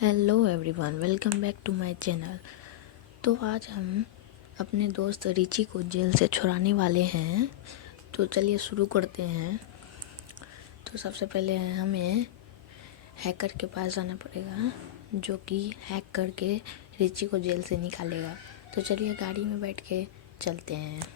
Hello everyone, welcome back to my channel. तो आज हम अपने दोस्त रिची को जेल से छुड़ाने वाले हैं। तो चलिए शुरू करते हैं। तो सबसे पहले हमें हैकर के पास जाना पड़ेगा, जो कि हैक करके रिची को जेल से निकालेगा। तो चलिए गाड़ी में बैठ के चलते हैं।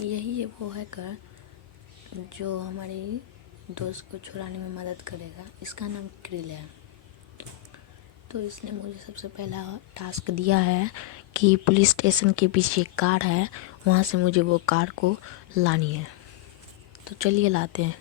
यही है वो हैकर जो हमारी दोस्त को छुड़ाने में मदद करेगा। इसका नाम क्रिल है। तो इसने मुझे सबसे पहला टास्क दिया है कि पुलिस स्टेशन के पीछे एक कार है, वहाँ से मुझे वो कार को लानी है। तो चलिए लाते हैं।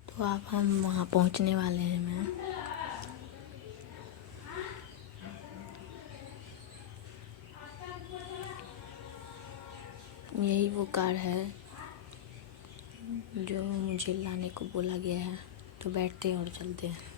तो अब हम वहाँ पहुँचने वाले हैं। यही वो कार है जो मुझे लाने को बोला गया है। तो बैठते हैं और चलते हैं।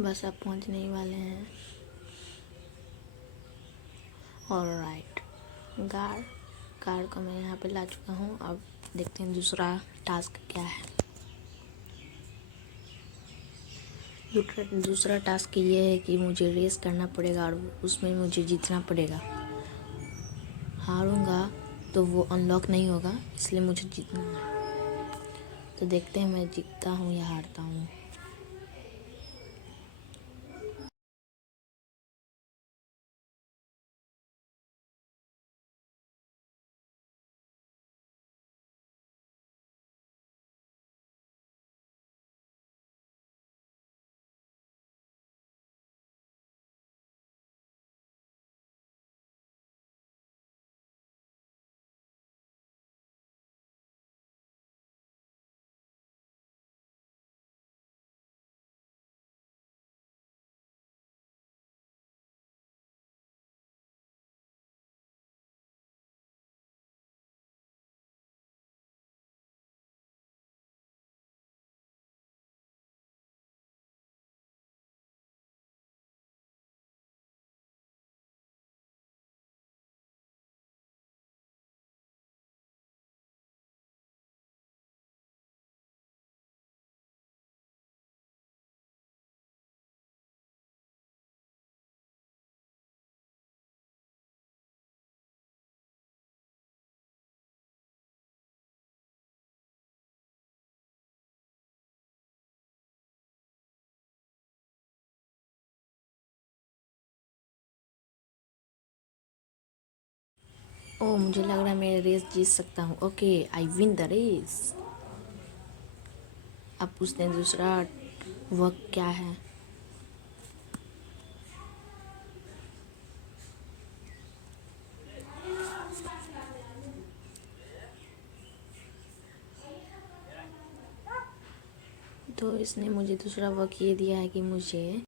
बस अब पहुँचने ही वाले हैं। ऑलराइट, कार कार को मैं यहाँ पे ला चुका हूँ। अब देखते हैं दूसरा टास्क क्या है। दूसरा टास्क ये है कि मुझे रेस करना पड़ेगा और उसमें मुझे जीतना पड़ेगा। हारूंगा तो वो अनलॉक नहीं होगा, इसलिए मुझे जीतना है। तो देखते हैं मैं जीतता हूँ या हारता हूँ। ओह, मुझे लग रहा है मैं रेस जीत सकता हूँ। Okay, I win the race. अब पूछते हैं दूसरा वर्क क्या है। तो इसने मुझे दूसरा वर्क ये दिया है कि मुझे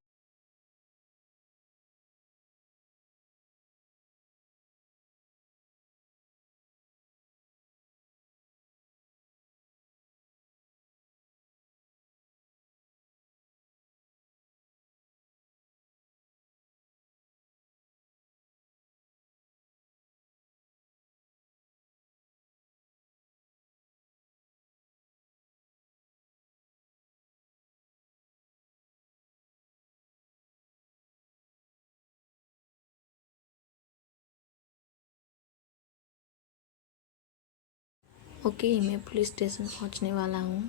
ओके, मैं पुलिस स्टेशन पहुंचने वाला हूँ।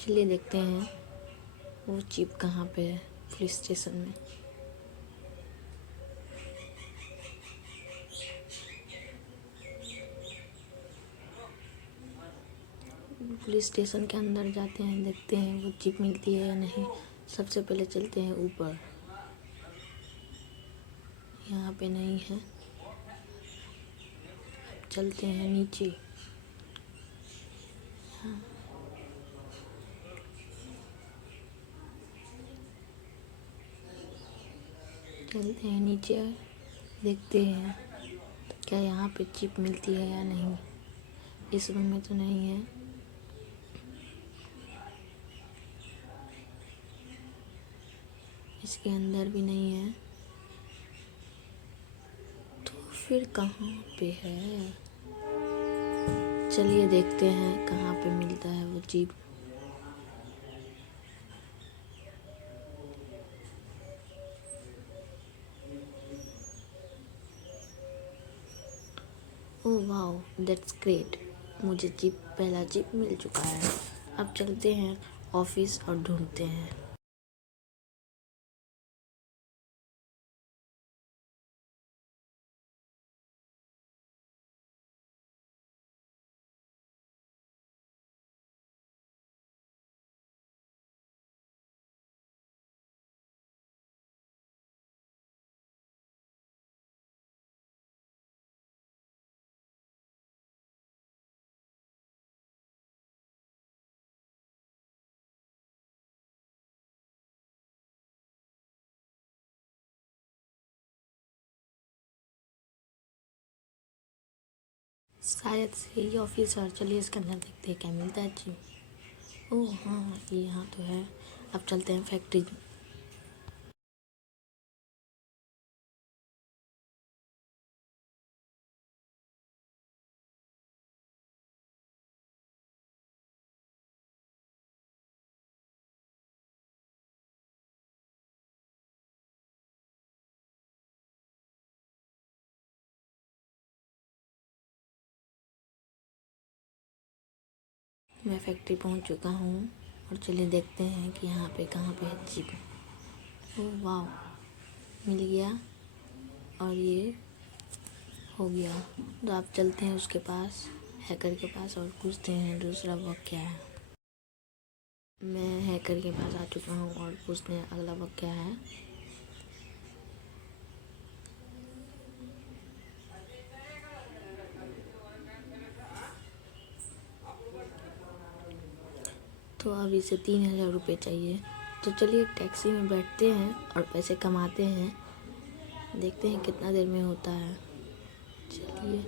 चलिए देखते हैं वो जीप कहाँ पे है पुलिस स्टेशन में। पुलिस स्टेशन के अंदर जाते हैं, देखते हैं वो जीप मिलती है या नहीं। सबसे पहले चलते हैं ऊपर। यहाँ पे नहीं है। चलते हैं नीचे। चलते हैं नीचे, देखते हैं क्या यहाँ पे जीप मिलती है या नहीं। इस रूम में तो नहीं है। इसके अंदर भी नहीं है। तो फिर कहाँ पे है? चलिए देखते हैं कहाँ पे मिलता है वो jeep. Oh wow, that's great. मुझे जीप, पहला जीप मिल चुका है। अब चलते हैं ऑफिस और ढूंढते हैं। शायद से ये ऑफिस है। चलिए इसके अंदर देखते हैं क्या मिलता है जी। ओह हाँ, ये यहाँ तो है। अब चलते हैं फैक्ट्री। मैं फैक्ट्री पहुँच चुका हूँ और चलिए देखते हैं कि यहाँ पे कहाँ पे है जीप। ओह वाह, मिल गया और ये हो गया। तो आप चलते हैं उसके पास, हैकर के पास, और पूछते हैं दूसरा वर्क क्या है। मैं हैकर के पास आ चुका हूँ और पूछते हैं अगला वर्क क्या है। तो अब इसे 3000 रुपये चाहिए। तो चलिए टैक्सी में बैठते हैं और पैसे कमाते हैं। देखते हैं कितना देर में होता है। चलिए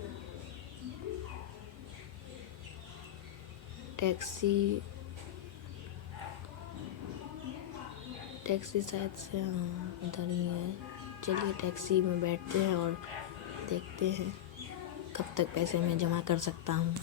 टैक्सी टैक्सी शायद से हाँ उधर ही है। चलिए टैक्सी में बैठते हैं और देखते हैं कब तक पैसे मैं जमा कर सकता हूँ।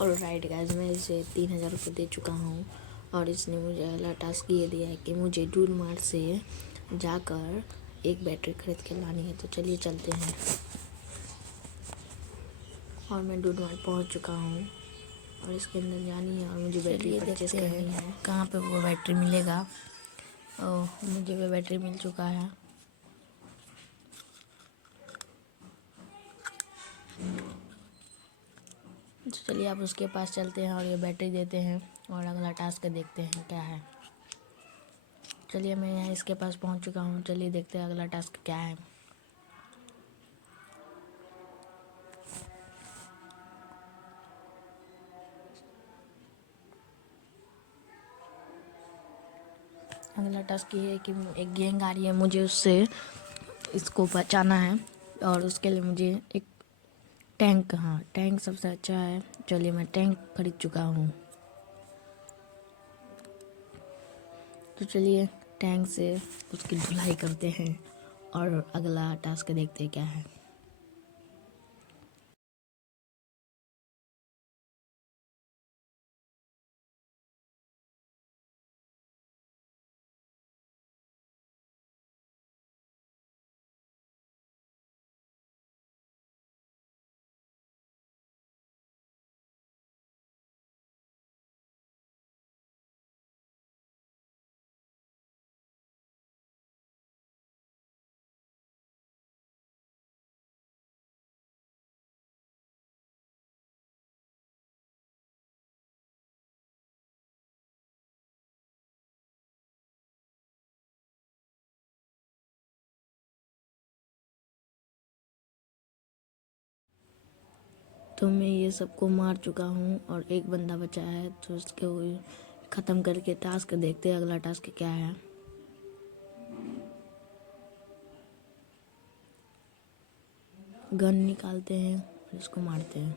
और राइट गाइस, मैं इसे 3,000 रुपये दे चुका हूँ और इसने मुझे अगला टास्क ये दिया है कि मुझे डूड मार्ट से जाकर एक बैटरी खरीद के लानी है। तो चलिए चलते हैं। और मैं डूड मार्ट पहुँच चुका हूँ और इसके अंदर जानी है और मुझे बैटरी परचेस करनी है। कहाँ पे वो बैटरी मिलेगा। मुझे वो बैटरी मिल चुका है। तो चलिए आप उसके पास चलते हैं और ये बैटरी देते हैं और अगला टास्क देखते हैं क्या है। चलिए मैं यहाँ इसके पास पहुँच चुका हूँ। चलिए देखते हैं अगला टास्क क्या है। अगला टास्क ये है कि एक गैंग आ रही है, मुझे उससे इसको बचाना है और उसके लिए मुझे एक टैंक, हाँ टैंक सबसे अच्छा है। चलिए मैं टैंक खरीद चुका हूँ। तो चलिए टैंक से उसकी धुलाई करते हैं और अगला टास्क देखते हैं क्या है। तो मैं ये सबको मार चुका हूँ और एक बंदा बचा है, तो उसके ख़त्म करके टास्क देखते हैं अगला टास्क क्या है। गन निकालते हैं और इसको मारते हैं।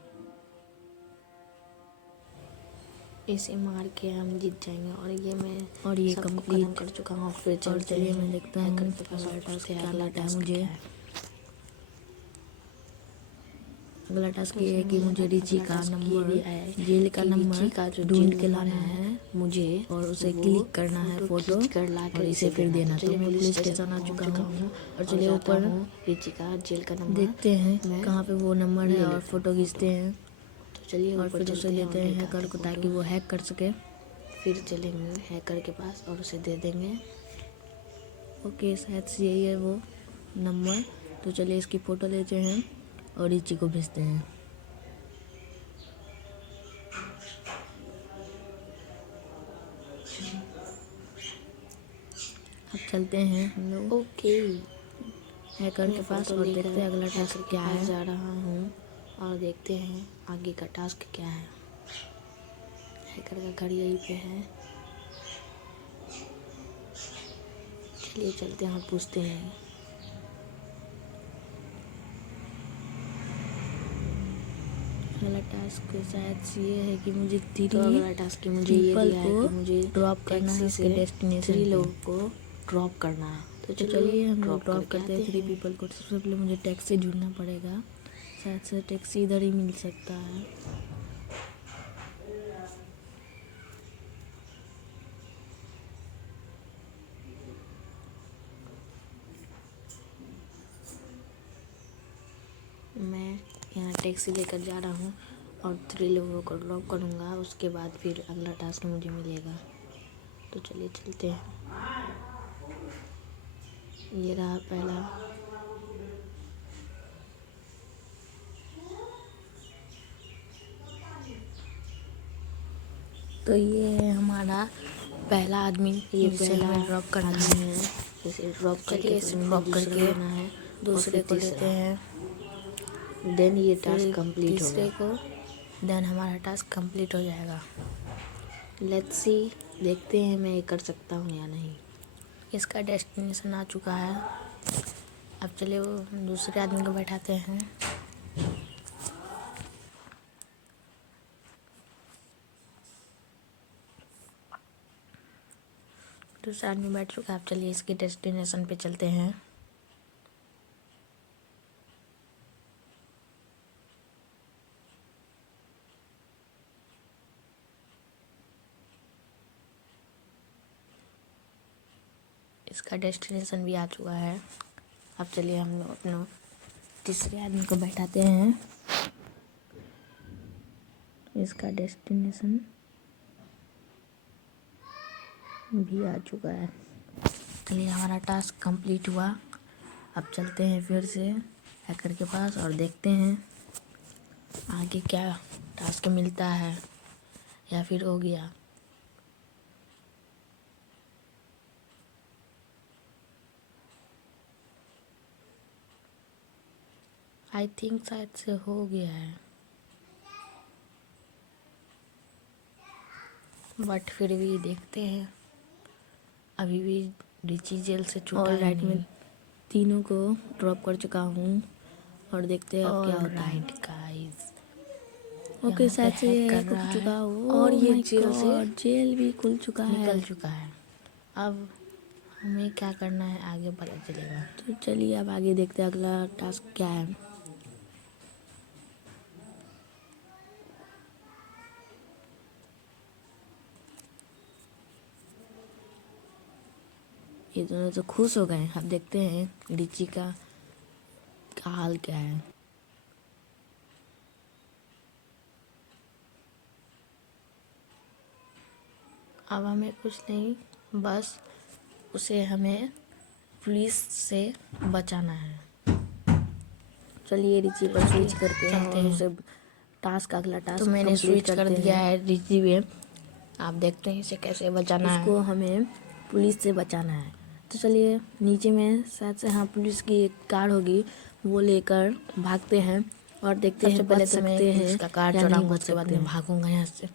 इसे मार के हम जीत जाएंगे और ये कंप्लीट कर चुका हूँ। फिर चलिए मैं देखता हूँ अगला टास्क क्या लाता है मुझे। अगला टास्क ये है कि मुझे रिची का नंबर, जेल का नंबर ढूंढ के लाना है मुझे और उसे क्लिक करना है फोटो और इसे फिर देना। तो मैं पुलिस स्टेशन आ चुका हूँ और चलिए ऊपर रिची का जेल का नंबर देखते हैं कहाँ पे वो नंबर है और फोटो खींचते हैं। तो चलिए और फिर उसे देते हैं हैकर को ताकि वो हैक कर सके। फिर चलेंगे हैकर के पास और उसे दे देंगे। ओके, शायद से यही है वो नंबर। तो चलिए इसकी फ़ोटो लेते हैं और रिची को भेजते हैं। अब चलते हैं हम लोग हैकर के पास और देखते हैं अगला टास्क क्या है। जा रहा हूँ और देखते हैं आगे का टास्क क्या है। हैकर का घर यहीं पे है। चलिए चलते हैं और पूछते हैं। अगला टास्क शायद ये है कि मुझे अगला टास्क मुझे ये दिया है कि मुझे ड्रॉप करना है उसके डेस्टिनेशन 3 लोगों को ड्रॉप करना है। तो चलिए हम लोग ड्रॉप करते हैं 3 पीपल को। सबसे पहले मुझे टैक्सी ढूंढना पड़ेगा, शायद से टैक्सी इधर ही मिल सकता है। मैं यहाँ टैक्सी लेकर जा रहा हूँ और 3 लोगों को ड्रॉप करूँगा, उसके बाद फिर अगला टास्क मुझे मिलेगा। तो चलिए चलते हैं। ये रहा पहला। तो ये है हमारा पहला आदमी, ये पहला हमें ड्रॉप करना है। इसे ड्रॉप करके है दूसरे को लेते हैं। देन ये टास्क कंप्लीट होगा। तीसरे को देन हमारा टास्क कंप्लीट हो जाएगा। लेट्स सी, देखते हैं मैं ये कर सकता हूँ या नहीं। इसका डेस्टिनेशन आ चुका है। अब चलिए वो दूसरे आदमी को बैठाते हैं। दूसरा आदमी बैठ चुका है। अब चलिए इसके डेस्टिनेशन पे चलते हैं। इसका डेस्टिनेशन भी आ चुका है। अब चलिए हम लोग अपना तीसरे आदमी को बैठाते हैं। इसका डेस्टिनेशन भी आ चुका है। चलिए हमारा टास्क कंप्लीट हुआ। अब चलते हैं फिर से हैकर के पास और देखते हैं आगे क्या टास्क मिलता है या फिर हो गया। आई थिंक शायद से हो गया है, बट फिर भी देखते हैं। अभी भी रिची जेल से छूटा है राइट नहीं। में तीनों को ड्रॉप कर चुका हूँ और देखते हैं अब क्या होता है। राइट गाइस, ओके, शायद से ये कर खुल रहा चुका है हो और ये माय जेल से गॉड, जेल भी खुल चुका है। निकल चुका है। अब हमें क्या करना है आगे पता चलेगा। तो चलिए अब आगे देखते हैं अगला टास्क क्या है। ये दोनों तो खुश हो गए। अब देखते हैं रिची का हाल क्या है। अब हमें कुछ नहीं, बस उसे हमें पुलिस से बचाना है। चलिए रिची पर स्विच करते हैं चलते और हैं। उसे अगला तो टास्क मैंने कंप्लीट स्विच कर करते दिया हैं। है रिची में। आप देखते हैं इसे कैसे बचाना है। इसको हमें पुलिस से बचाना है। तो चलिए नीचे में शायद से हाँ पुलिस की एक कार होगी, वो लेकर भागते हैं और देखते सबसे हैं पहले बच तो मैं सकते पुलिस हैं का कार या नहीं चुराऊंगा, बच उसके बाद सकते मैं हैं। भागूंगा यहाँ से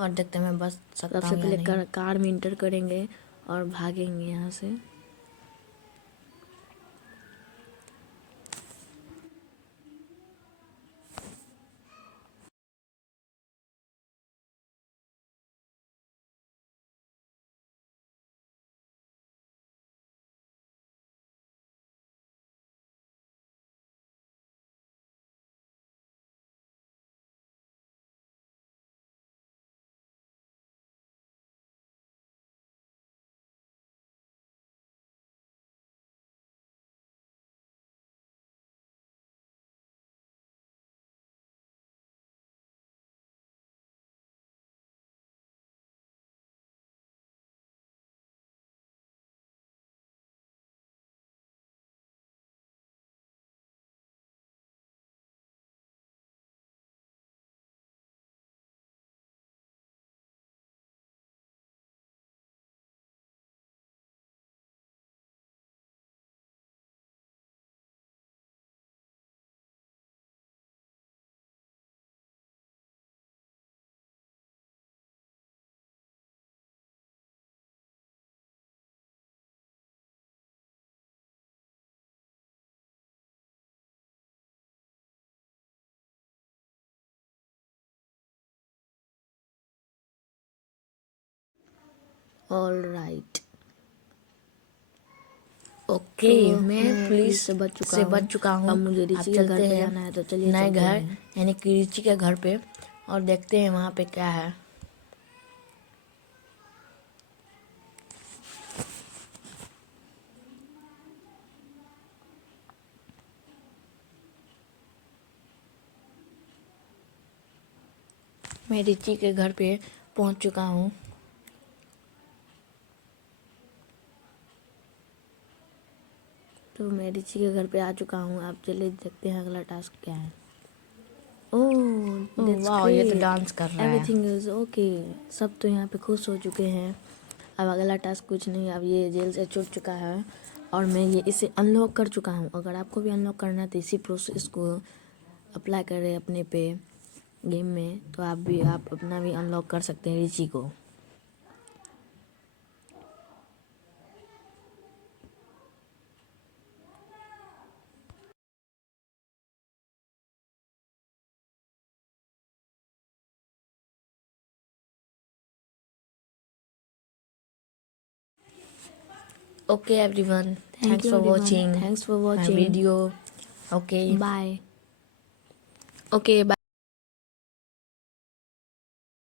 और देखते हैं मैं बच सकता सबसे हूँ या पहले नहीं। कार में इंटर करेंगे और भागेंगे यहाँ से। ऑल राइट, ओके, तो मैं पुलिस से से बच चुका हूँ। अब मुझे अब रिची के घर चलते पे हैं जाना है, तो चलिए नए चलते घर हैं। यानी कि रिची के घर पे और देखते हैं वहाँ पे क्या है। मैं रिची के घर पे पहुँच चुका हूँ। तो मैं रिची के घर पे आ चुका हूँ। अब चलिए देखते हैं अगला टास्क क्या है। ओह दैट्स वाह, ये तो ग्रेट, डांस कर रहा है। Everything is okay. सब तो यहाँ पे खुश हो चुके हैं। अब अगला टास्क कुछ नहीं, अब ये जेल से छूट चुका है और मैं ये इसे अनलॉक कर चुका हूँ। अगर आपको भी अनलॉक करना है तो इसी प्रोसेस को अप्लाई करें अपने पे गेम में, तो आप अपना भी अनलॉक कर सकते हैं रिची को। Okay everyone, thank thanks you for everyone, watching thanks for my watching, video. Okay bye. Okay.